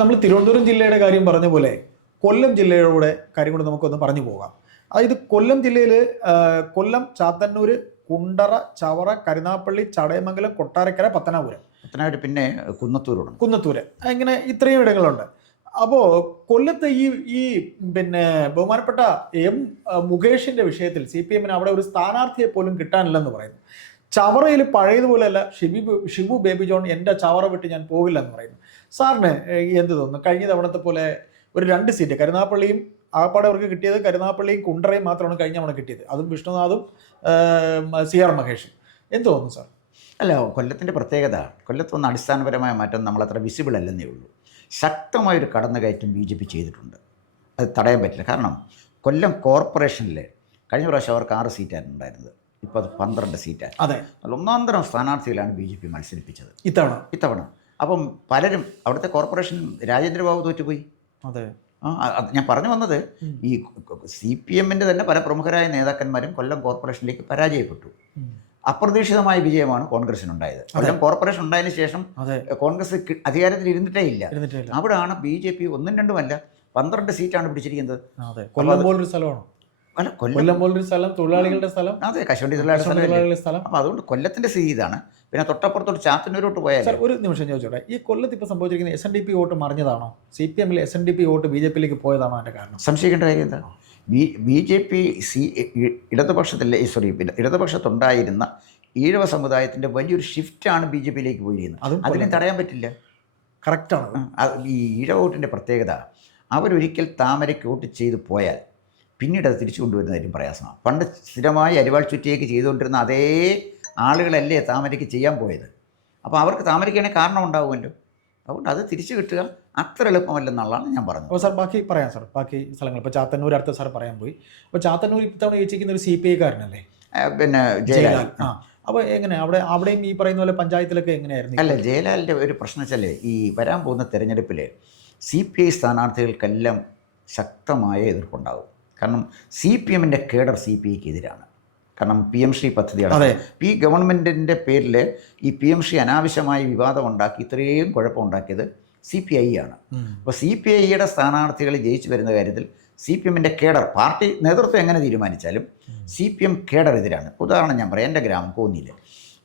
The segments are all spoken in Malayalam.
നമ്മൾ തിരുവനന്തപുരം ജില്ലയുടെ കാര്യം പറഞ്ഞ പോലെ കൊല്ലം ജില്ലയുടെ കാര്യം കൂടെ നമുക്കൊന്ന് പറഞ്ഞു പോകാം. അതായത് കൊല്ലം ജില്ലയിൽ കൊല്ലം, ചാത്തന്നൂർ, കുണ്ടറ, ചവറ, കരുനാപ്പള്ളി, ചടയമംഗലം, കൊട്ടാരക്കര, പത്തനാപുരം, പിന്നെ കുന്നത്തൂര്, ഇങ്ങനെ ഇത്രയും ഇടങ്ങളുണ്ട്. അപ്പോൾ കൊല്ലത്ത് ഈ പിന്നെ ബഹുമാനപ്പെട്ട എം മുകേഷിന്റെ വിഷയത്തിൽ CPM-ന് അവിടെ ഒരു സ്ഥാനാർത്ഥിയെ പോലും കിട്ടാനില്ലെന്ന് പറയുന്നു. ചവറയിൽ പഴയതുപോലെയല്ല, ഷിബു ബേബി ജോൺ എൻ്റെ ചവറ വിട്ട് ഞാൻ പോകില്ലെന്ന് പറയുന്നു. സാറിന് എന്ത് തോന്നുന്നു? കഴിഞ്ഞ തവണത്തെ പോലെ ഒരു 2 സീറ്റ് കരുനാപ്പള്ളിയും ആപ്പാടെ അവർക്ക് കിട്ടിയത് കരുനാപ്പള്ളിയും കുണ്ടറയും മാത്രമാണ് കഴിഞ്ഞ തവണ കിട്ടിയത്, അതും വിഷ്ണുനാഥും CR മഹേഷും. എന്ത് തോന്നുന്നു സാർ? അല്ല, കൊല്ലത്തിൻ്റെ പ്രത്യേകത, കൊല്ലത്തൊന്ന് അടിസ്ഥാനപരമായ മാറ്റം നമ്മളത്ര വിസിബിൾ അല്ലെന്നേ ഉള്ളൂ. ശക്തമായൊരു കടന്നുകയറ്റം BJP ചെയ്തിട്ടുണ്ട്. അത് തടയാൻ പറ്റില്ല. കാരണം കൊല്ലം കോർപ്പറേഷനിൽ കഴിഞ്ഞ പ്രാവശ്യം അവർക്ക് 6 സീറ്റായിരുന്നു ഉണ്ടായിരുന്നത്, ഇപ്പോൾ അത് 12 സീറ്റാണ്. അതെ, ഒന്നാം തരം സ്ഥാനാർത്ഥികളാണ് BJP മത്സരിപ്പിച്ചത് ഇത്തവണ. അപ്പം പലരും അവിടുത്തെ കോർപ്പറേഷൻ രാജേന്ദ്രബാബു തോറ്റുപോയി. അതെ, ഞാൻ പറഞ്ഞു വന്നത്, ഈ CPM-ൻ്റെ തന്നെ പല പ്രമുഖരായ നേതാക്കന്മാരും കൊല്ലം കോർപ്പറേഷനിലേക്ക് പരാജയപ്പെട്ടു. അപ്രതീക്ഷിതമായ വിജയമാണ് കോൺഗ്രസിനുണ്ടായത്. കൊല്ലം കോർപ്പറേഷൻ ഉണ്ടായതിനു ശേഷം കോൺഗ്രസ് അധികാരത്തിൽ ഇരുന്നിട്ടേ ഇല്ല. അവിടെയാണ് BJP 1ഉം 2ഉമല്ല 12 സീറ്റാണ് പിടിച്ചിരിക്കുന്നത്. കൊല്ലം പോലൊരു സ്ഥലമാണ്. കൊല്ലം പോലൊരു സ്ഥലം, തൊഴിലാളികളുടെ സ്ഥലം. അതെ, കശുവണ്ടി തൊഴിലാളികളുടെ സ്ഥലം. അപ്പോൾ അതുകൊണ്ട് കൊല്ലത്തിൻ്റെ സ്ഥിതി ഇതാണ്. പിന്നെ തൊട്ടപ്പുറത്തോട്ട് ചാത്തന്നൂരോട്ട് പോയാൽ ഒരു നിമിഷം ചോദിച്ചോട്ടെ, ഈ കൊല്ലത്ത് ഇപ്പോൾ സംഭവിച്ചിരിക്കുന്ന SNDP വോട്ട് മറിഞ്ഞതാണോ? CPM-ൽ SNDP വോട്ട് BJP-യിലേക്ക് പോയതാണോ? അതിൻ്റെ കാരണം സംശയിക്കേണ്ട കാര്യം എന്താ? BJP ഇടതുപക്ഷത്തുണ്ടായിരുന്ന ഈഴവ സമുദായത്തിൻ്റെ വലിയൊരു ഷിഫ്റ്റാണ് BJP-യിലേക്ക് പോയിരിക്കുന്നത്. അതിനും തടയാൻ പറ്റില്ല. കറക്റ്റാണ്. ഈ ഈഴവ വോട്ടിൻ്റെ പ്രത്യേകത, അവരൊരിക്കൽ താമരയ്ക്ക് വോട്ട് ചെയ്ത് പോയാൽ പിന്നീട് അത് തിരിച്ചു കൊണ്ടുവരുന്നതായിരിക്കും പ്രയാസമാണ്. പണ്ട് സ്ഥിരമായി അരിവാൾ ചുറ്റിയേക്ക് ചെയ്തുകൊണ്ടിരുന്ന അതേ ആളുകളല്ലേ താമരയ്ക്ക് ചെയ്യാൻ പോയത്. അപ്പോൾ അവർക്ക് താമരയ്ക്കാണെങ്കിൽ കാരണം ഉണ്ടാവുമല്ലോ. അതുകൊണ്ട് അത് തിരിച്ചു കിട്ടുക അത്ര എളുപ്പമല്ലെന്നുള്ളതാണ് ഞാൻ പറഞ്ഞത്. അപ്പോൾ സാർ ബാക്കി പറയാം സാർ, ബാക്കി സ്ഥലങ്ങൾ. ഇപ്പോൾ ചാത്തന്നൂർ അടുത്ത സാർ പറയാൻ പോയി. അപ്പോൾ ചാത്തന്നൂർ ഇത്തവണ ജയിച്ചിരിക്കുന്ന ഒരു CPI-കാരനല്ലേ, പിന്നെ ജയലാൽ. അപ്പോൾ എങ്ങനെ അവിടെയും ഈ പറയുന്ന പോലെ പഞ്ചായത്തിലൊക്കെ എങ്ങനെയായിരുന്നു? അല്ല, ജയലാലിൻ്റെ ഒരു പ്രശ്നം വെച്ചാൽ ഈ വരാൻ പോകുന്ന തെരഞ്ഞെടുപ്പിൽ CPI സ്ഥാനാർത്ഥികൾക്കെല്ലാം ശക്തമായ എതിർപ്പുണ്ടാകും. കാരണം CPM-ൻ്റെ കേഡർ CPI-ക്ക് എതിരാണ്. കാരണം PM ശ്രീ പദ്ധതിയാണ്. ഈ ഗവൺമെൻറ്റിൻ്റെ പേരിൽ ഈ PM ശ്രീ അനാവശ്യമായ വിവാദം ഉണ്ടാക്കി ഇത്രയും കുഴപ്പമുണ്ടാക്കിയത് CPI ആണ്. അപ്പോൾ CPI-യുടെ സ്ഥാനാർത്ഥികൾ ജയിച്ചു വരുന്ന കാര്യത്തിൽ CPM-ൻ്റെ കേഡർ, പാർട്ടി നേതൃത്വം എങ്ങനെ തീരുമാനിച്ചാലും CPM കേഡർ എതിരാണ്. ഉദാഹരണം ഞാൻ പറയാം, എൻ്റെ ഗ്രാമം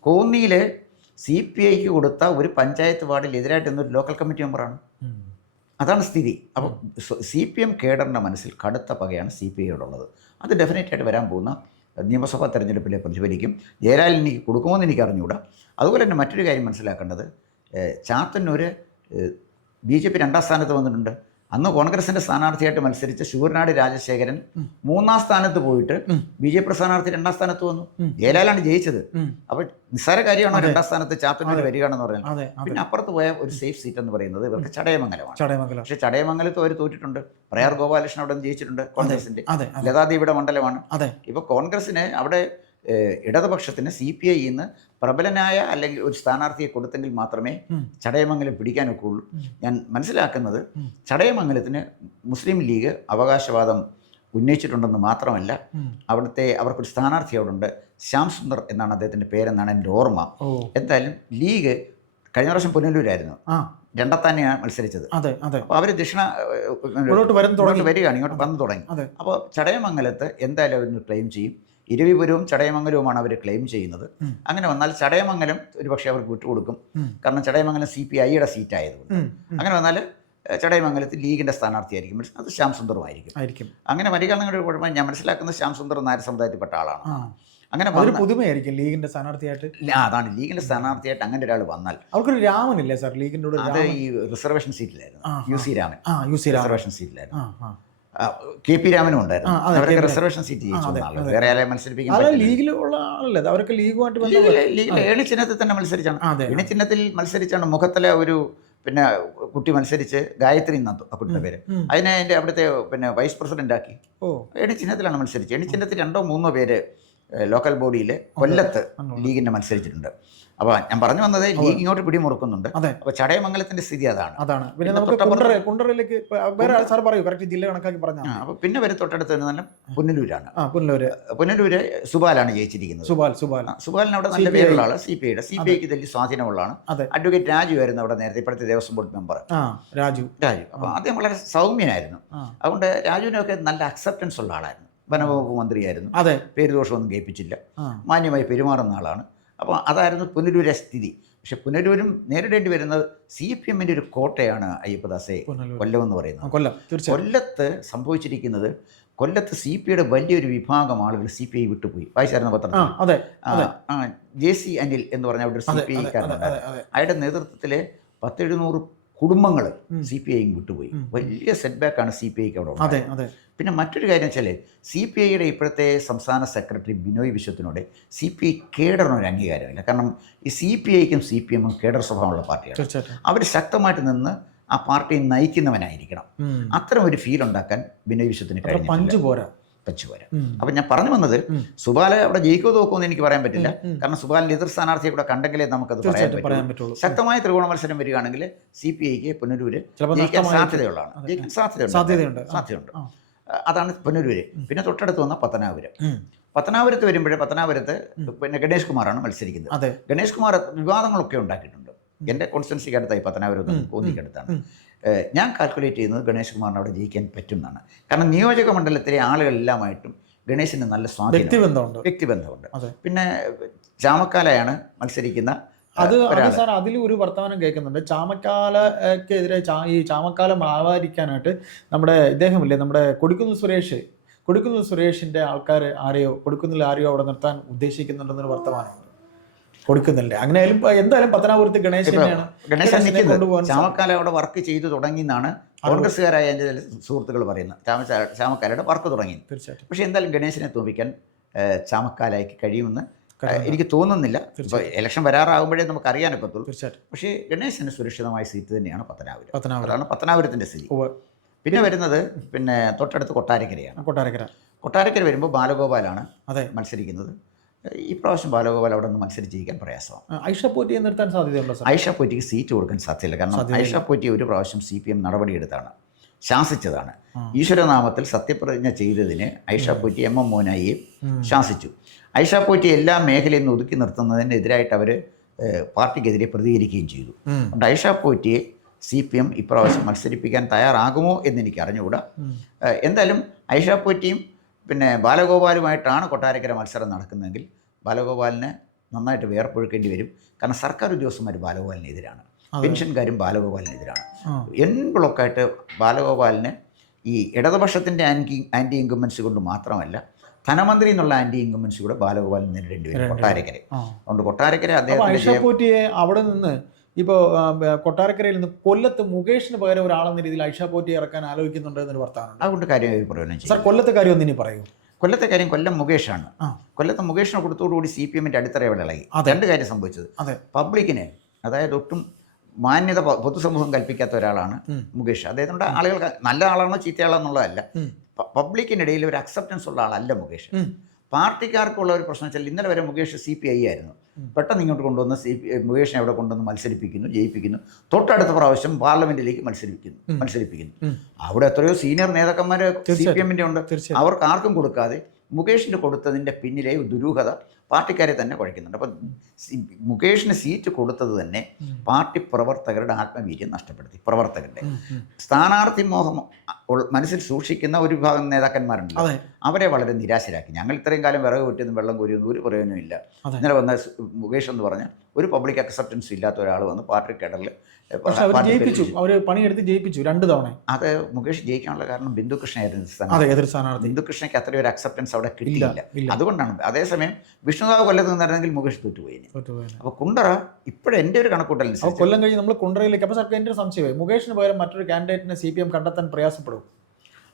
കോന്നിയിൽ CPI-ക്ക് കൊടുത്ത ഒരു പഞ്ചായത്ത് വാർഡിൽ എതിരായിട്ട് എന്നൊരു ലോക്കൽ കമ്മിറ്റി മെമ്പറാണ്. അതാണ് സ്ഥിതി. അപ്പോൾ CPM കേഡറിൻ്റെ മനസ്സിൽ കടുത്ത പകയാണ് CPI-യോടുള്ളത്. അത് ഡെഫിനറ്റായിട്ട് വരാൻ പോകുന്ന നിയമസഭാ തെരഞ്ഞെടുപ്പിലെ പ്രതിഫലിക്കും. ജയലാലിന് എനിക്ക് കൊടുക്കുമെന്ന് എനിക്ക് അറിഞ്ഞുകൂടാ. അതുപോലെ തന്നെ മറ്റൊരു കാര്യം മനസ്സിലാക്കേണ്ടത്, ചാത്തന്നൂർ BJP 2ാം സ്ഥാനത്ത് വന്നിട്ടുണ്ട്. അന്ന് കോൺഗ്രസിൻ്റെ സ്ഥാനാർത്ഥിയായിട്ട് മത്സരിച്ച ശൂരനാട് രാജശേഖരൻ 3ാം സ്ഥാനത്ത് പോയിട്ട് BJP സ്ഥാനാർത്ഥി 2ാം സ്ഥാനത്ത് വന്നു. ജയലാലാണ് ജയിച്ചത്. അപ്പോൾ നിസ്സാര കാര്യമാണോ 2ാം സ്ഥാനത്ത് ചാത്തന്നൂർ വരികയാണെന്ന് പറയുന്നത്? പിന്നെ അപ്പുറത്ത് പോയ ഒരു സേഫ് സീറ്റ് എന്ന് പറയുന്നത് ഇവർക്ക് ചടയമംഗലമാണ്. പക്ഷേ ചടയമംഗലത്ത് അവർ തോറ്റിട്ടുണ്ട്. പ്രയാർ ഗോപാലകൃഷ്ണൻ അവിടെ ജയിച്ചിട്ടുണ്ട്, കോൺഗ്രസിൻ്റെ. ലതാദേവിയുടെ മണ്ഡലമാണ്. ഇപ്പോൾ കോൺഗ്രസിന് അവിടെ ഇടതുപക്ഷത്തിന് CPI-ന്ന് പ്രബലനായ അല്ലെങ്കിൽ ഒരു സ്ഥാനാർത്ഥിയെ കൊടുത്തെങ്കിൽ മാത്രമേ ചടയമംഗലം പിടിക്കാനൊക്കെ ഉള്ളൂ. ഞാൻ മനസ്സിലാക്കുന്നത് ചടയമംഗലത്തിന് മുസ്ലിം ലീഗ് അവകാശവാദം ഉന്നയിച്ചിട്ടുണ്ടെന്ന് മാത്രമല്ല, അവർക്കൊരു സ്ഥാനാർത്ഥി അവിടെ ഉണ്ട്, ശ്യാം സുന്ദർ എന്നാണ് അദ്ദേഹത്തിൻ്റെ പേരെന്നാണ് എൻ്റെ ഓർമ്മ. എന്തായാലും ലീഗ് കഴിഞ്ഞ പ്രാവശ്യം പുനലൂരായിരുന്നു, രണ്ടത്താനെയാണ് മത്സരിച്ചത്. അപ്പോൾ അവർ വരികയാണ്, ഇങ്ങോട്ട് വന്നു തുടങ്ങി. അപ്പോൾ ചടയമംഗലത്ത് എന്തായാലും അവരൊന്ന് ക്ലെയിം ചെയ്യും. ഇരവിപുരവും ചടയമംഗലവുമാണ് അവർ ക്ലെയിം ചെയ്യുന്നത്. അങ്ങനെ വന്നാൽ ചടയമംഗലം ഒരുപക്ഷെ അവർക്ക് വിട്ടുകൊടുക്കും. കാരണം ചടയമംഗലം CPI-യുടെ സീറ്റായതുകൊണ്ട്. അങ്ങനെ വന്നാൽ ചടയമംഗലത്ത് ലീഗിൻ്റെ സ്ഥാനാർത്ഥിയായിരിക്കും, അത് ശ്യാം സുന്ദറുമായിരിക്കും. അങ്ങനെ വരികയാണെന്നൊരു കുഴപ്പം ഞാൻ മനസ്സിലാക്കുന്നത്, ശ്യാം സുന്ദർ നായർ സമുദായത്തിൽപ്പെട്ട ആളാണ്. അങ്ങനെ പുതുമയായിരിക്കും ലീഗിൻ്റെ സ്ഥാനാർത്ഥിയായിട്ട്. അതാണ് ലീഗിൻ്റെ സ്ഥാനാർത്ഥിയായിട്ട് അങ്ങനെ ഒരാൾ വന്നാൽ. അവർക്കൊരു രാമനില്ലേ സാർ ലീഗിൻ്റെ? അത് ഈ റിസർവേഷൻ സീറ്റിലായിരുന്നു, UC രാമൻ റിസർവേഷൻ സീറ്റിലായിരുന്നു. KP രാമനും ഉണ്ടായിരുന്നു. അവരൊക്കെ റിസർവേഷൻ സീറ്റ് ജയിച്ചു. വേറെ ആരെ മത്സരിപ്പിക്കാൻ ഏണി ചിഹ്നത്തിൽ തന്നെ മത്സരിച്ചാണ്. ഏണി ചിഹ്നത്തിൽ മത്സരിച്ചാണ് മുഖത്തല ഒരു പിന്നെ കുട്ടി മത്സരിച്ച്, ഗായത്രി നന്ദു ആ കുട്ടിയുടെ പേര്. അതിനെ അവിടുത്തെ പിന്നെ വൈസ് പ്രസിഡന്റ് ആക്കി. ഏണി ചിഹ്നത്തിലാണ് മത്സരിച്ചത്. ഏണി ചിഹ്നത്തിൽ 2 or 3 പേര് ലോക്കൽ ബോഡിയിൽ കൊല്ലത്ത് ലീഗിൻ്റെ മത്സരിച്ചിട്ടുണ്ട്. അപ്പോൾ ഞാൻ പറഞ്ഞു വന്നത് ലീഗ് ഇങ്ങോട്ട് പിടിമുറുക്കുന്നുണ്ട്. അപ്പോൾ ചടയമംഗലത്തിൻ്റെ സ്ഥിതി അതാണ്. പിന്നെ നമുക്ക് കുണ്ടറയിലേക്ക് വേറെ സാർ പറയൂ, കറക്റ്റ് ജില്ല കണക്കാക്കി പറഞ്ഞാൽ. അപ്പോൾ പിന്നെ വരെ തൊട്ടടുത്ത് തന്നെ നല്ല പുനലൂരാണ്. പുനലൂര് സുബാലാണ് ജയിച്ചിരിക്കുന്നത്. സുബാലിന് അവിടെ നല്ല പേരുള്ള ആള്, CPIക്ക് വലിയ സ്വാധീനമുള്ള ആളാണ്. അഡ്വക്കേറ്റ് രാജു ആയിരുന്നു അവിടെ നേരത്തെ, ഇപ്പോഴത്തെ ദേവസ്വം ബോർഡ് മെമ്പർ രാജു. അപ്പോൾ അദ്ദേഹം വളരെ സൗമ്യനായിരുന്നു. അതുകൊണ്ട് രാജുവിനൊക്കെ നല്ല അക്സെപ്റ്റൻസ് ഉള്ള ആളായിരുന്നു. വനവകുപ്പ് മന്ത്രിയായിരുന്നു. പേരുദോഷമൊന്നും കേൾപ്പിച്ചില്ല, മാന്യമായി പെരുമാറുന്ന ആളാണ്. അപ്പോൾ അതായിരുന്നു പുനലൂരെ സ്ഥിതി. പക്ഷെ പുനലൂരും നേരിടേണ്ടി വരുന്നത് CPMൻ്റെ ഒരു കോട്ടയാണ് അയ്യപ്പദാസെ കൊല്ലം എന്ന് പറയുന്നത്. കൊല്ലത്ത് സംഭവിച്ചിരിക്കുന്നത്, കൊല്ലത്ത് CPIയുടെ വലിയൊരു വിഭാഗം ആളുകൾ CPI വിട്ടുപോയി. വായിച്ചായിരുന്ന പത്രത്തിൽ JC അനിൽ എന്ന് പറഞ്ഞ അവിടെ ഒരു CPIക്കാരനുണ്ടായിരുന്നു. അയാളുടെ നേതൃത്വത്തിൽ 10-700 കുടുംബങ്ങൾ CPIയും വിട്ടുപോയി. വലിയ സെറ്റ് ബാക്കാണ് CPIക്ക് അവിടെ ഉണ്ടായത്. പിന്നെ മറ്റൊരു കാര്യം വെച്ചാൽ CPIയുടെ ഇപ്പോഴത്തെ സംസ്ഥാന സെക്രട്ടറി ബിനോയ് വിശ്വത്തിനോട് CPI കേഡറിനൊരു അംഗീകാരമില്ല. കാരണം ഈ CPIക്കും CPMും കേഡർ സ്വഭാവമുള്ള പാർട്ടിയാണ്. അവർ ശക്തമായിട്ട് നിന്ന് ആ പാർട്ടിയെ നയിക്കുന്നവനായിരിക്കണം. അത്തരം ഒരു ഫീൽ ഉണ്ടാക്കാൻ ബിനോയ് വിശ്വത്തിന് കഴിഞ്ഞിട്ടില്ല. അപ്പം ഞാൻ പറഞ്ഞു വന്നത്, സുബാല അവിടെ ജയിക്കോ തോക്കുമോ എന്ന് എനിക്ക് പറയാൻ പറ്റില്ല. കാരണം സുബാലിൻ്റെ എതിർ സ്ഥാനാർത്ഥിയെ കൂടെ കണ്ടെങ്കിലേ നമുക്കത് പറയാൻ പറ്റുള്ളൂ. ശക്തമായ ത്രികോണ മത്സരം വരികയാണെങ്കിൽ CPIക്ക് പുനലൂര് ജയിക്കാൻ സാധ്യതയുള്ളതാണ്. ജയിക്കാൻ സാധ്യതയുണ്ട്. അതാണ് പുനലൂര്. പിന്നെ തൊട്ടടുത്ത് വന്ന പത്തനാപുരത്ത് വരുമ്പോഴേ പത്തനാപുരത്ത് പിന്നെ ഗണേഷ് കുമാറാണ് മത്സരിക്കുന്നത്. ഗണേഷ് കുമാർ വിവാദങ്ങളൊക്കെ ഉണ്ടാക്കിയിട്ടുണ്ട്. എൻ്റെ കോൺസ്റ്റിറ്റ്യുവൻസിക്ക് അടുത്തായി പത്തനാപുരത്ത് കോന്നിക്കടുത്താണ്. ഞാൻ കാൽക്കുലേറ്റ് ചെയ്യുന്നത് ഗണേഷ് കുമാറിന് അവിടെ ജയിക്കാൻ പറ്റും എന്നാണ്. കാരണം നിയോജക മണ്ഡലത്തിലെ ആളുകളെല്ലാമായിട്ടും ഗണേശിന് നല്ല സ്വാധീനം, വ്യക്തിബന്ധമുണ്ട്. പിന്നെ ചാമക്കാലയാണ് മത്സരിക്കുന്ന. സാർ അതിൽ ഒരു വർത്തമാനം കേൾക്കുന്നുണ്ട്. ചാമക്കാലക്കെതിരെ ഈ ചാമക്കാല ആവാതിരിക്കാനായിട്ട് നമ്മുടെ ഇദ്ദേഹമില്ലേ, നമ്മുടെ കൊടിക്കുന്നിൽ സുരേഷിന്റെ ആൾക്കാർ കൊടുക്കുന്നിൽ ആരെയോ അവിടെ നിർത്താൻ ഉദ്ദേശിക്കുന്നുണ്ടെന്നൊരു വർത്തമാനമുണ്ട്. കൊടുക്കുന്നില്ല. അങ്ങനെയായാലും എന്തായാലും പത്തനാപുരത്ത് ഗണേശൻ ചാമക്കാല അവിടെ വർക്ക് ചെയ്തു തുടങ്ങി എന്നാണ് കോൺഗ്രസ്സുകാരായ എൻ്റെ ചില സുഹൃത്തുക്കൾ പറയുന്നത്. ചാമക്കാലയുടെ വർക്ക് തുടങ്ങി. തീർച്ചയായിട്ടും. പക്ഷേ എന്തായാലും ഗണേശനെ തോൽപ്പിക്കാൻ ചാമക്കാലയ്ക്ക് കഴിയുമെന്ന് എനിക്ക് തോന്നുന്നില്ല. ഇപ്പോൾ ഇലക്ഷൻ വരാറാകുമ്പോഴേ നമുക്ക് അറിയാനൊക്കത്തുള്ളൂ. പക്ഷേ ഗണേശന് സുരക്ഷിതമായ സീറ്റ് തന്നെയാണ് പത്തനാപുരം. അതാണ് പത്തനാപുരത്തിൻ്റെ സ്ഥിതി. പിന്നെ വരുന്നത് പിന്നെ തൊട്ടടുത്ത് കൊട്ടാരക്കരയാണ്. കൊട്ടാരക്കര വരുമ്പോൾ ബാലഗോപാലാണ് മത്സരിക്കുന്നത്. ഈ പ്രാവശ്യം ബാലഗോപാൽ അവിടെ നിന്ന് മത്സരിച്ചിരിക്കാൻ പ്രയാസമാണ്. ഐഷ പോറ്റിയെ നിർത്താൻ സാധ്യതയുണ്ടോ? ഐഷ പോറ്റിക്ക് സീറ്റ് കൊടുക്കാൻ സാധ്യതയില്ല. കാരണം ഐഷ പോറ്റി ഒരു പ്രാവശ്യം CPM നടപടിയെടുത്താണ്, ശാസിച്ചതാണ്. ഈശ്വരനാമത്തിൽ സത്യപ്രതിജ്ഞ ചെയ്തതിന് ഐഷ പോറ്റി MM മോനായി ശാസിച്ചു. ഐഷ പോറ്റി എല്ലാ മേഖലയിൽ നിന്ന് ഒതുക്കി നിർത്തുന്നതിനെതിരായിട്ട് അവർ പാർട്ടിക്കെതിരെ പ്രതികരിക്കുകയും ചെയ്തു. അതുകൊണ്ട് ഐഷ പോറ്റിയെ CPM ഇപ്രാവശ്യം മത്സരിപ്പിക്കാൻ തയ്യാറാകുമോ എന്നെനിക്ക് അറിഞ്ഞുകൂടാ. എന്തായാലും ഐഷ പോറ്റിയും പിന്നെ ബാലഗോപാലുമായിട്ടാണ് കൊട്ടാരക്കര മത്സരം നടക്കുന്നതെങ്കിൽ ബാലഗോപാലിന് നന്നായിട്ട് വേർപ്പൊഴുക്കേണ്ടി വരും. കാരണം സർക്കാർ ഉദ്യോഗസ്ഥന്മാർ ബാലഗോപാലിനെതിരാണ്, പെൻഷൻകാരും ബാലഗോപാലിനെതിരാണ്. എൻ ബ്ലോക്കായിട്ട് ബാലഗോപാലിന് ഈ ഇടതുപക്ഷത്തിൻ്റെ ആൻറ്റി ഇൻകംബൻസി കൊണ്ട് മാത്രമല്ല, ധനമന്ത്രി എന്നുള്ള ആൻറ്റി ഇൻകംബൻസി കൂടെ ബാലഗോപാലിന് നേരിടേണ്ടി വരും കൊട്ടാരക്കര. അതുകൊണ്ട് കൊട്ടാരക്കര അദ്ദേഹത്തെ അവിടെ നിന്ന് ഇപ്പോൾ കൊട്ടാരക്കരയിൽ നിന്ന് കൊല്ലത്ത് മുകേഷിന് പകരം ഒരാളെന്ന രീതിയിൽ ഐഷ പോറ്റി ഇറക്കാൻ ആലോചിക്കുന്നുണ്ട് എന്നൊരു വർത്തമാനം. അതുകൊണ്ട് കാര്യം പ്രയോജനം ചെയ്യും. സാർ കൊല്ലത്തെ കാര്യം ഒന്നിനി പറയൂ. കൊല്ലത്തെ കാര്യം കൊല്ലം മുകേഷാണ്. കൊല്ലത്തെ മുകേഷിനെ കൊടുത്തോടുകൂടി CPMൻ്റെ അടിത്തറ ഇവിടെ ഇളകി. രണ്ട് കാര്യം സംഭവിച്ചത്. പബ്ലിക്കിന്, അതായത് ഒട്ടും മാന്യത പൊതുസമൂഹം കൽപ്പിക്കാത്ത ഒരാളാണ് മുകേഷ്. അദ്ദേഹത്തിൻ്റെ ആളുകൾക്ക് നല്ല ആളാണോ ചീത്തയാളെന്നുള്ളതല്ല, പബ്ലിക്കിനിടയിൽ ഒരു അക്സെപ്റ്റൻസ് ഉള്ള ആളല്ല മുകേഷ്. പാർട്ടിക്കാർക്കുള്ള ഒരു പ്രശ്നം വെച്ചാൽ ഇന്നലെ വരെ മുകേഷ് CPI ആയിരുന്നു. പെട്ടെന്ന് ഇങ്ങോട്ട് കൊണ്ടുവന്ന് മുകേഷിനെ അവിടെ കൊണ്ടുവന്ന് മത്സരിപ്പിക്കുന്നു, ജയിപ്പിക്കുന്നു. തൊട്ടടുത്ത പ്രാവശ്യം പാർലമെന്റിലേക്ക് മത്സരിപ്പിക്കുന്നു. അവിടെ എത്രയോ സീനിയർ നേതാക്കന്മാർ CPMൻ്റെ ഉണ്ട്. അവർക്ക് ആർക്കും കൊടുക്കാതെ മുകേഷിന് കൊടുത്തതിൻ്റെ പിന്നിലെ ദുരൂഹത പാർട്ടിക്കാരെ തന്നെ കുഴയ്ക്കുന്നുണ്ട്. അപ്പം മുകേഷിന് സീറ്റ് കൊടുത്തത് തന്നെ പാർട്ടി പ്രവർത്തകരുടെ ആത്മവീര്യം നഷ്ടപ്പെടുത്തി. പ്രവർത്തകരുടെ സ്ഥാനാർത്ഥി മോഹം മനസ്സിൽ സൂക്ഷിക്കുന്ന ഒരു വിഭാഗം നേതാക്കന്മാരുണ്ട്, അവരെ വളരെ നിരാശരാക്കി. ഞങ്ങൾ ഇത്രയും കാലം വിറക് വെട്ടിയൊന്നും വെള്ളം കോരിയൊന്നും ഒരു പ്രയോജനമില്ല. ഇന്നലെ വന്ന മുകേഷ് എന്ന് പറഞ്ഞാൽ ഒരു പബ്ലിക് അക്സെപ്റ്റൻസ് ഇല്ലാത്ത ഒരാൾ വന്ന് പാർട്ടി കേഡറിൽ പണിയെടുത്ത് ജയിപ്പിച്ചു 2 തവണ. അത് മുകേഷ് ജയിക്കാനുള്ള കാരണം ബിന്ദുകൃഷ്ണയായിരുന്നു. ബിന്ദുകൃഷ്ണയ്ക്ക് അത്രയും ഒരു അക്സെപ്റ്റൻസ് അവിടെ കിട്ടിയില്ല. അതുകൊണ്ടാണ്. അതേസമയം വിഷ്ണുദാവ് കൊല്ലത്ത് നിന്നിരുന്നെങ്കിൽ മുകേഷ് തോറ്റുപോയി. അപ്പോൾ കുണ്ടറ ഇപ്പോഴും എൻ്റെ ഒരു കണക്കൂട്ടൽ കൊല്ലം കഴിഞ്ഞ് നമ്മൾ കുണ്ടറയിലേക്ക്. അപ്പോൾ സാർക്ക് എൻ്റെ ഒരു സംശയമായി, മുകേഷിന് പകരം മറ്റൊരു കാൻഡിഡേറ്റിനെ CPM കണ്ടെത്താൻ പ്രയാസപ്പെടും.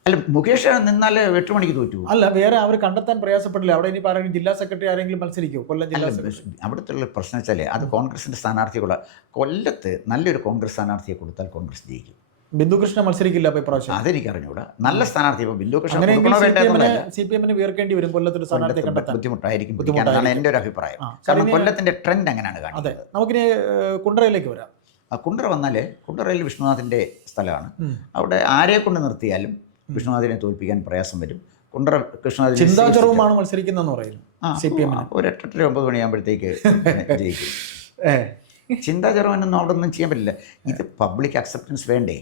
അല്ല, മുകേഷ് നിന്നാൽ 8 മണിക്ക് തോറ്റു. അല്ല, വേറെ അവർ കണ്ടെത്താൻ പ്രയാസപ്പെടില്ല. അവിടെ ഇനി ആരെങ്കിലും ജില്ലാ സെക്രട്ടറി ആരെങ്കിലും മത്സരിക്കുമോ? കൊല്ലം ജില്ലാ അവിടുത്തെ പ്രശ്നം വെച്ചാൽ അത് കോൺഗ്രസിൻ്റെ സ്ഥാനാർത്ഥികളെ കൊല്ലത്ത് നല്ലൊരു കോൺഗ്രസ് സ്ഥാനാർത്ഥിയെ കൊടുത്താൽ കോൺഗ്രസ് ജയിക്കും. ബിന്ദു കൃഷ്ണ മത്സരിക്കില്ല അപ്പൊ ഇപ്രാവശ്യം. അതെനിക്ക് അറിഞ്ഞൂടാ. നല്ല സ്ഥാനാർത്ഥി ഇപ്പോൾ ബിന്ദു കൃഷ്ണ അങ്ങനെയെങ്കിൽ കൊടുക്കണോ വേണ്ടയോ എന്നുള്ളതല്ല. CPM-ന് വീർക്കേണ്ടി വരും കൊല്ലത്തൊരു സ്ഥാനാർത്ഥിയെ കണ്ടെത്താൻ. ബുദ്ധിമുട്ടായിരിക്കും എന്നാണ് എൻ്റെ ഒരു അഭിപ്രായം. കാരണം കൊല്ലത്തിന്റെ ട്രെൻഡ് അങ്ങനെയാണ് അതെ, കാണിക്കുന്നത്. നമുക്കിനി കുണ്ടറയിലേക്ക് വരാം. കുണ്ടറ വന്നാൽ കുണ്ടറയിൽ വിഷ്ണുനാഥിൻ്റെ സ്ഥലമാണ്. അവിടെ ആരെ കൊണ്ട് നിർത്തിയാലും വിഷ്ണുനാഥിനെ തോൽപ്പിക്കാൻ പ്രയാസം വരും. കുണ്ടറ കൃഷ്ണനാഥ് ചിന്താചെറുവുമാണ് മത്സരിക്കുന്നതെന്ന് പറയുന്നു CPM. ഒരു 8:30 9 മണിയാകുമ്പോഴത്തേക്ക് ജയിക്കും. ചിന്താ ചെറുവനൊന്നും അവിടെ ഒന്നും ചെയ്യാൻ പറ്റില്ല. ഇത് പബ്ലിക് അക്സെപ്റ്റൻസ് വേണ്ടേ?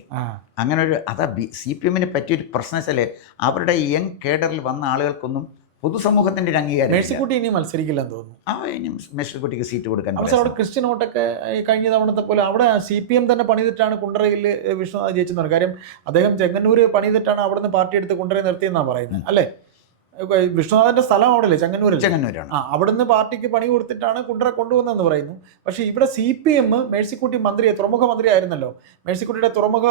അങ്ങനെ ഒരു അതാ CPM-ന് പറ്റിയൊരു പ്രശ്നം വെച്ചാൽ അവരുടെ യങ് കേഡറിൽ വന്ന ആളുകൾക്കൊന്നും പൊതുസമൂഹത്തിന്റെ ഒരു അംഗീകാരം. മേഴ്സിക്കുട്ടി ഇനി മത്സരിക്കില്ലെന്ന് തോന്നുന്നു. ഇനി മേഴ്സിക്കുട്ടിക്ക് സീറ്റ് കൊടുക്കാൻ അവിടെ ക്രിസ്ത്യൻ വോട്ടൊക്കെ കഴിഞ്ഞ തവണത്തെ പോലെ അവിടെ CPM തന്നെ പണിതിട്ടാണ് കുണ്ടറയിൽ വിഷ്ണുനാഥ് ജയിച്ചെന്ന് പറയുന്നത്. കാര്യം അദ്ദേഹം ചെങ്ങന്നൂർ പണിതിട്ടാണ് അവിടെ നിന്ന് പാർട്ടി എടുത്ത് കുണ്ടറയെ നിർത്തിയെന്നാണ് പറയുന്നത് അല്ലേ? വിഷ്ണുനാഥന്റെ സ്ഥലം അവിടെ അല്ലേ? ചെങ്ങന്നൂരാണ്. അവിടുന്ന് പാർട്ടിക്ക് പണി കൊടുത്തിട്ടാണ് കുണ്ടറ കൊണ്ടുവന്നതെന്ന് പറയുന്നു. പക്ഷേ ഇവിടെ CPM മേഴ്സിക്കുട്ടി തുറമുഖ മന്ത്രി ആയിരുന്നല്ലോ. മേഴ്സിക്കുട്ടിയുടെ തുറമുഖ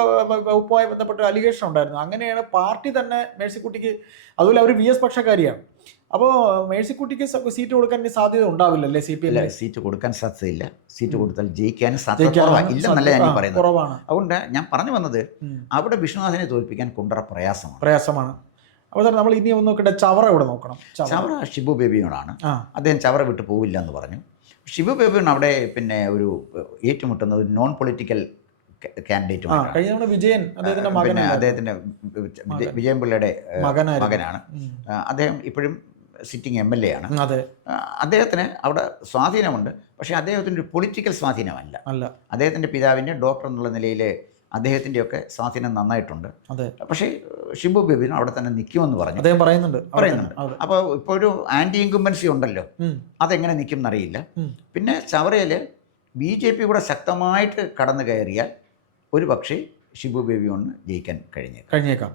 വകുപ്പുമായി ബന്ധപ്പെട്ട അലിഗേഷൻ ഉണ്ടായിരുന്നു. അങ്ങനെയാണ് പാർട്ടി തന്നെ മേഴ്സിക്കുട്ടിക്ക്, അതുപോലെ അവർ VS പക്ഷക്കാരിയാണ്. അപ്പോൾ മേഴ്സിക്കുട്ടിക്ക് സീറ്റ് കൊടുക്കാൻ സാധ്യത ഉണ്ടാവില്ലല്ലേ CPM? സീറ്റ് കൊടുക്കാൻ സാധ്യതയില്ല. സീറ്റ് കൊടുത്താൽ ജയിക്കാനും സാധ്യത ഇല്ലെന്നല്ല ഞാൻ പറയുന്നത്. കുറവാണ്. അതുകൊണ്ട് ഞാൻ പറഞ്ഞു വന്നത് അവിടെ വിഷ്ണുനാഥിനെ തോൽപ്പിക്കാൻ കുണ്ടറ പ്രയാസമാണ്. അപ്പോൾ സാർ നമ്മൾ ഇനി ഒന്ന് നോക്കട്ടെ, ചവറ ഇവിടെ നോക്കണം. ചവറ ഷിബു ബേബിയോടാണ്. അദ്ദേഹം ചവറ വിട്ട് പോവില്ല എന്ന് പറഞ്ഞു. ഷിബു ബേബിയാണ് അവിടെ പിന്നെ ഒരു ഏറ്റുമുട്ടുന്നത് നോൺ പൊളിറ്റിക്കൽ കാൻഡിഡേറ്റുമാണ്. കഴിഞ്ഞ തവണ വിജയൻ അദ്ദേഹത്തിന്റെ വിജയൻ പിള്ളയുടെ മകനാണ്. അദ്ദേഹം ഇപ്പോഴും സിറ്റിംഗ് MLA ആണ്. അദ്ദേഹത്തിന് അവിടെ സ്വാധീനമുണ്ട്. പക്ഷേ അദ്ദേഹത്തിൻ്റെ ഒരു പൊളിറ്റിക്കൽ സ്വാധീനമല്ല. അദ്ദേഹത്തിൻ്റെ പിതാവിൻ്റെ ഡോക്ടർ എന്നുള്ള നിലയിൽ അദ്ദേഹത്തിൻ്റെയൊക്കെ സ്വാധീനം നന്നായിട്ടുണ്ട്. പക്ഷേ ഷിബു ബേബിന് അവിടെ തന്നെ നിൽക്കുമെന്ന് പറഞ്ഞു. അദ്ദേഹം പറയുന്നുണ്ട്. അപ്പോൾ ഇപ്പോൾ ഒരു ആൻറ്റി ഇൻകുംബൻസി ഉണ്ടല്ലോ, അതെങ്ങനെ നിൽക്കും എന്നറിയില്ല. പിന്നെ ചവറയിൽ BJP കൂടെ ശക്തമായിട്ട് കടന്നു കയറിയാൽ ഒരു പക്ഷേ ഷിബു ബേബി കൊണ്ട് ജയിക്കാൻ കഴിഞ്ഞേക്കാം.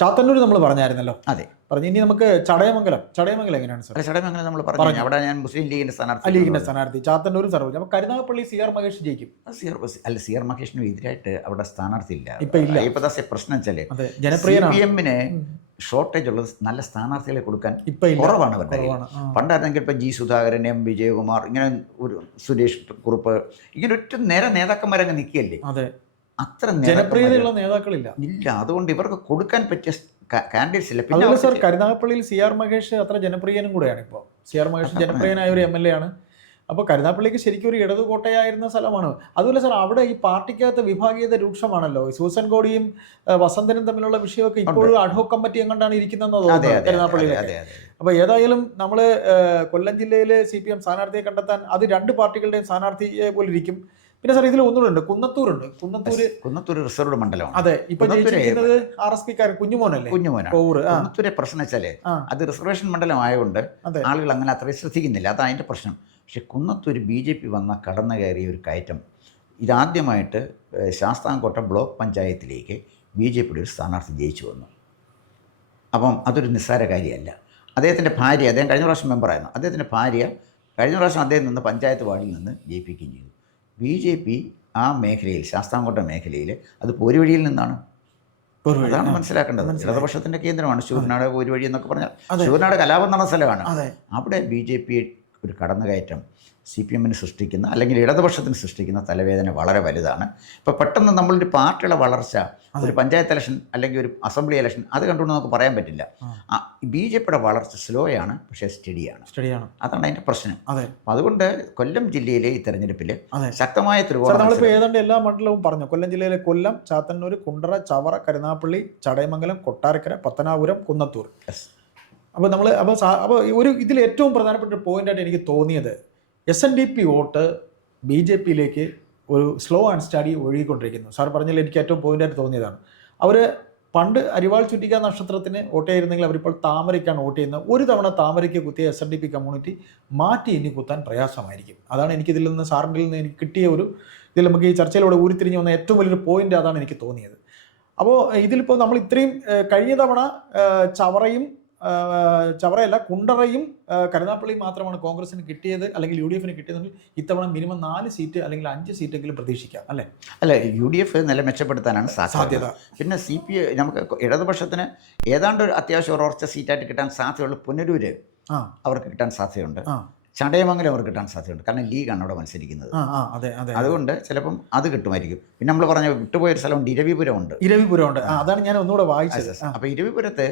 ചാത്തന്നൂർ നമ്മൾ പറഞ്ഞായിരുന്നല്ലോ. അതെ, പറഞ്ഞു. ഇനി നമുക്ക് ചടയമംഗലം എങ്ങനെയാണ് സാർ? ചടയമംഗലം നമ്മൾ പറഞ്ഞു. അവിടെ ഞാൻ മുസ്ലിം ലീഗിന്റെ സ്ഥാനാർത്ഥി ചാത്തന്നൂരും സർവ്വ. അപ്പോൾ കരുനാഗപ്പള്ളി CR മഹേഷ് ജയിക്കും. CR മഹേഷിനും എതിരായിട്ട് അവിടെ സ്ഥാനാർത്ഥി ഇല്ല. ഇപ്പൊ പ്രശ്നം വെച്ചാല് CPM-ന് ഷോർട്ടേജ് ഉള്ളത് നല്ല സ്ഥാനാർത്ഥികളെ കൊടുക്കാൻ കുറവാണ് അവരുടെ. പണ്ടായിരുന്നെങ്കിൽ ഇപ്പം G സുധാകരൻ, M വിജയകുമാർ, ഇങ്ങനെ ഒരു സുരേഷ് കുറുപ്പ്, ഇങ്ങനെ ഒറ്റ നേതാക്കന്മാരങ്ങ് നിൽക്കുകയല്ലേ. അത്ര ജനപ്രിയതയുള്ള നേതാക്കളില്ല. അതുകൊണ്ട് ഇവർക്ക് കൊടുക്കാൻ പറ്റിയ കാൻഡിഡേറ്റ്സ് ഇല്ല. പിന്നെ സാർ കരുനാഗപ്പള്ളിയിൽ CR മഹേഷ് അത്ര ജനപ്രിയനും കൂടെയാണ്. ഇപ്പോൾ CR മഹേഷ് ജനപ്രിയനായ ഒരു MLA ആണ്. അപ്പോൾ കരുനാഗപ്പള്ളിക്ക് ശരിക്കും ഒരു ഇടതു കോട്ടയായിരുന്ന സ്ഥലമാണ്. അതുപോലെ സാർ അവിടെ ഈ പാർട്ടിക്കകത്ത് വിഭാഗീയത രൂക്ഷമാണല്ലോ. സൂസൻ ഗോഡിയും വസന്തനും തമ്മിലുള്ള വിഷയമൊക്കെ ഇപ്പോഴും അഡ്ഹോക് കമ്മിറ്റി എങ്ങാണ്ടാണ് ഇരിക്കുന്നതെന്ന് തോന്നുന്നത് കരുനാഗപ്പള്ളിയിലൊക്കെ. അപ്പോൾ ഏതായാലും നമ്മൾ കൊല്ലം ജില്ലയിൽ CPM സ്ഥാനാർത്ഥിയെ കണ്ടെത്താൻ അത് രണ്ട് പാർട്ടികളുടെയും സ്ഥാനാർത്ഥിയെ പോലെ ഇരിക്കും. പിന്നെ സാർ ഇതിൽ ഒന്നുകൂടെ കുന്നത്തൂർ റിസർവ്ഡ് മണ്ഡലമാണ്. അതെ, ഇപ്പൊ ജയിച്ചിരിക്കുന്നത് RSP കുഞ്ഞുമോനല്ലേ? കുന്നത്തൂരെ പ്രശ്നം വെച്ചാലേ അത് റിസർവേഷൻ മണ്ഡലം ആയതുകൊണ്ട് ആളുകൾ അങ്ങനെ അത്രയും ശ്രദ്ധിക്കുന്നില്ല. അതാണ് അതിന്റെ പ്രശ്നം. പക്ഷെ കുന്നത്തൂർ BJP വന്ന കടന്നു കയറിയ ഒരു കയറ്റം ഇതാദ്യമായിട്ട് ശാസ്താംകോട്ട ബ്ലോക്ക് പഞ്ചായത്തിലേക്ക് BJPയുടെ ഒരു സ്ഥാനാർത്ഥി ജയിച്ചു വന്നു. അപ്പം അതൊരു നിസ്സാര കാര്യമല്ല. അദ്ദേഹത്തിൻ്റെ ഭാര്യ, അദ്ദേഹം കഴിഞ്ഞ പ്രാവശ്യം മെമ്പറായിരുന്നു, അദ്ദേഹത്തിൻ്റെ ഭാര്യ കഴിഞ്ഞ പ്രാവശ്യം അദ്ദേഹം നിന്ന് പഞ്ചായത്ത് വാർഡിൽ നിന്ന് ജയിപ്പിക്കുകയും ചെയ്തു. BJP ആ മേഖലയിൽ, ശാസ്താംകോട്ട മേഖലയിൽ, അത് പോരുവഴിയിൽ നിന്നാണ്. അതാണ് മനസ്സിലാക്കേണ്ടത്. ഇടതുപക്ഷത്തിൻ്റെ കേന്ദ്രമാണ് ശൂരനാട് പോരുവഴി എന്നൊക്കെ പറഞ്ഞാൽ. ശൂരനാട് കലാപം നടന്ന സ്ഥലമാണ്. അവിടെ BJP ഒരു കടന്നുകയറ്റം CPM-ന് സൃഷ്ടിക്കുന്ന, അല്ലെങ്കിൽ ഇടതുപക്ഷത്തിന് സൃഷ്ടിക്കുന്ന തലവേദന വളരെ വലുതാണ്. ഇപ്പോൾ പെട്ടെന്ന് നമ്മളൊരു പാർട്ടിയുടെ വളർച്ച, ഒരു പഞ്ചായത്ത് ഇലക്ഷൻ അല്ലെങ്കിൽ ഒരു അസംബ്ലി ഇലക്ഷൻ അത് കണ്ടുകൊണ്ട് നമുക്ക് പറയാൻ പറ്റില്ല. BJPയുടെ വളർച്ച സ്ലോയാണ്, പക്ഷേ സ്റ്റഡിയാണ്. അതാണ് അതിൻ്റെ പ്രശ്നം. അതുകൊണ്ട് കൊല്ലം ജില്ലയിലെ ഈ തെരഞ്ഞെടുപ്പിൽ ശക്തമായ നമ്മളിപ്പോൾ ഏതാണ്ട് എല്ലാ മണ്ഡലവും പറഞ്ഞു. കൊല്ലം ജില്ലയിലെ കൊല്ലം, ചാത്തന്നൂർ, കുണ്ടറ, ചവറ, കരുനാഗപ്പള്ളി, ചടയമംഗലം, കൊട്ടാരക്കര, പത്തനാപുരം, കുന്നത്തൂർ. അപ്പോൾ ഒരു ഇതിൽ ഏറ്റവും പ്രധാനപ്പെട്ട ഒരു പോയിന്റായിട്ട് എനിക്ക് തോന്നിയത് SNDP വോട്ട് BJPയിലേക്ക് ഒരു സ്ലോ ആൻഡ് സ്റ്റഡി ഒഴുകിക്കൊണ്ടിരിക്കുന്നു. സാർ പറഞ്ഞതിൽ എനിക്ക് ഏറ്റവും പോയിന്റായിട്ട് തോന്നിയതാണ്. അവർ പണ്ട് അരിവാൾ ചുറ്റിക നക്ഷത്രത്തിന് വോട്ട് ചെയ്തിരുന്നെങ്കിൽ അവരിപ്പോൾ താമരയ്ക്കാണ് വോട്ട് ചെയ്യുന്നത്. ഒരു തവണ താമരയ്ക്ക് കുത്തിയ SNDP കമ്മ്യൂണിറ്റി മാറ്റി ഇനി കുത്താൻ പ്രയാസമായിരിക്കും. അതാണ് എനിക്കിതിൽ നിന്ന്, സാറിൻ്റെ നിന്ന് എനിക്ക് കിട്ടിയ ഒരു, ഇതിൽ നമുക്ക് ഈ ചർച്ചയിലൂടെ ഉരുത്തിരിഞ്ഞ് വന്ന ഏറ്റവും വലിയൊരു പോയിന്റ് അതാണ് എനിക്ക് തോന്നിയത്. അപ്പോൾ ഇതിലിപ്പോൾ നമ്മൾ ഇത്രയും കഴിഞ്ഞ തവണ ചവറയല്ല കുണ്ടറയും കരുനാഗപ്പള്ളിയും മാത്രമാണ് കോൺഗ്രസിന് കിട്ടിയത്, അല്ലെങ്കിൽ UDF-ന് കിട്ടിയതെങ്കിൽ ഇത്തവണ മിനിമം 4 സീറ്റ് അല്ലെങ്കിൽ 5 സീറ്റെങ്കിലും പ്രതീക്ഷിക്കാം അല്ലേ? അല്ല, UDF നില മെച്ചപ്പെടുത്താനാണ് സാധ്യത. പിന്നെ നമുക്ക് ഇടതുപക്ഷത്തിന് ഏതാണ്ട് ഒരു അത്യാവശ്യം ഉറച്ച സീറ്റായിട്ട് കിട്ടാൻ സാധ്യതയുള്ള പുനരൂര് അവർക്ക് കിട്ടാൻ സാധ്യതയുണ്ട്. ചടയമംഗലം അവർക്ക് കിട്ടാൻ സാധ്യതയുണ്ട്, കാരണം ലീഗാണ് അവിടെ മത്സരിക്കുന്നത്. അതെ അതെ. അതുകൊണ്ട് ചിലപ്പം അത് കിട്ടുമായിരിക്കും. പിന്നെ നമ്മൾ പറഞ്ഞ വിട്ടുപോയൊരു സ്ഥലമുണ്ട്, ഇരവിപുരം ഉണ്ട്. ഇരവിപുരം ഉണ്ട്, അതാണ് ഞാൻ ഒന്നുകൂടെ വായിച്ചത്. അപ്പോൾ ഇരവിപുരത്ത്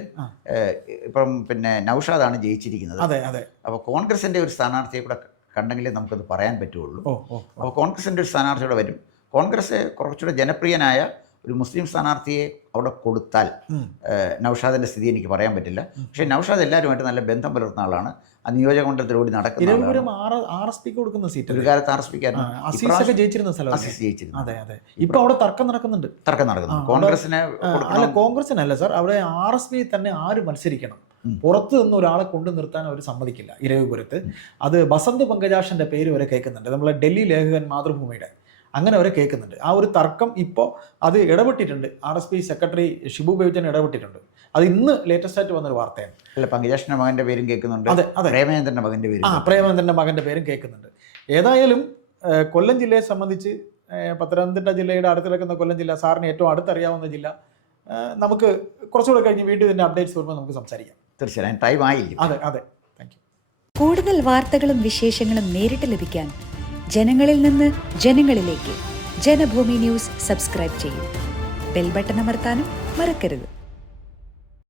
ഇപ്പം പിന്നെ നൗഷാദാണ് ജയിച്ചിരിക്കുന്നത്. അതെ അതെ. അപ്പോൾ കോൺഗ്രസിൻ്റെ ഒരു സ്ഥാനാർത്ഥിയെ കൂടെ കണ്ടെങ്കിലേ നമുക്കത് പറയാൻ പറ്റുള്ളൂ. അപ്പോൾ കോൺഗ്രസിൻ്റെ ഒരു സ്ഥാനാർത്ഥിയോടെ വരും. കോൺഗ്രസ് കുറച്ചുകൂടെ ജനപ്രിയനായ ഒരു മുസ്ലിം സ്ഥാനാർത്ഥിയെ അവിടെ കൊടുത്താൽ നൗഷാദിൻ്റെ സ്ഥിതി എനിക്ക് പറയാൻ പറ്റില്ല. പക്ഷേ നൗഷാദ് എല്ലാവരുമായിട്ട് നല്ല ബന്ധം പുലർത്തുന്ന ആളാണ്. ആ നിയോജക മണ്ഡലത്തിലൂടെ നടക്കുന്ന കൊടുക്കുന്ന സീറ്റ് ഒരു കാലത്ത് RSPക്കാരനാണ് ജയിച്ചിരുന്ന സ്ഥലം. ജയിച്ചിരുന്നു. അതെ അതെ. ഇപ്പൊ അവിടെ തർക്കം നടക്കുന്നുണ്ട്. കോൺഗ്രസിനല്ല സാർ, അവിടെ RSP തന്നെ ആര് മത്സരിക്കണം, പുറത്ത് നിന്ന് ഒരാളെ കൊണ്ടു നിർത്താൻ അവർ സമ്മതിക്കില്ല ഇരവിപുരത്ത്. അത് ബസന്ത് പങ്കജാഷിന്റെ പേര് വരെ കേൾക്കുന്നുണ്ട്, നമ്മളെ ഡൽഹി ലേഖകൻ മാതൃഭൂമിയുടെ, അങ്ങനെ വരെ കേൾക്കുന്നുണ്ട്. ആ ഒരു തർക്കം ഇപ്പോൾ അത് ഇടപെട്ടിട്ടുണ്ട്. RSP സെക്രട്ടറി ഷിബു ബേബിച്ചൻ ഇടപെട്ടിട്ടുണ്ട്. അത് ഇന്ന് ലേറ്റസ്റ്റ് ആയിട്ട് വന്നൊരു വാർത്തയാണ്. അല്ല, പങ്കജാഷിന്റെ മകന്റെ പേരും കേൾക്കുന്നുണ്ട്. അതെ അതെ. പ്രേമചന്ദ്രന്റെ മകന്റെ പേരും പ്രേമചന്ദ്രന്റെ മകന്റെ പേരും കേൾക്കുന്നുണ്ട്. ഏതായാലും കൊല്ലം ജില്ലയെ സംബന്ധിച്ച്, പത്തനംതിട്ട ജില്ലയുടെ അടുത്ത് കിടക്കുന്ന കൊല്ലം ജില്ല സാറിന് ഏറ്റവും അടുത്തറിയാവുന്ന ജില്ല. നമുക്ക് കുറച്ചുകൂടെ കഴിഞ്ഞ് വീണ്ടും ഇതിന്റെ അപ്ഡേറ്റ്സ് വരുമ്പോൾ നമുക്ക് സംസാരിക്കാം. തീർച്ചയായും, ടൈം ആയില്ല. അതെ അതെ. Thank you. കൂടുതൽ വാർത്തകളും വിശേഷങ്ങളും നേരിട്ട് ലഭിക്കാൻ ജനങ്ങളിൽ നിന്ന് ജനങ്ങളിലേക്ക് ജനഭൂമി ന്യൂസ് സബ്സ്ക്രൈബ് ചെയ്യൂ. ബെൽ ബട്ടൺ അമർത്താനും മറക്കരുത്.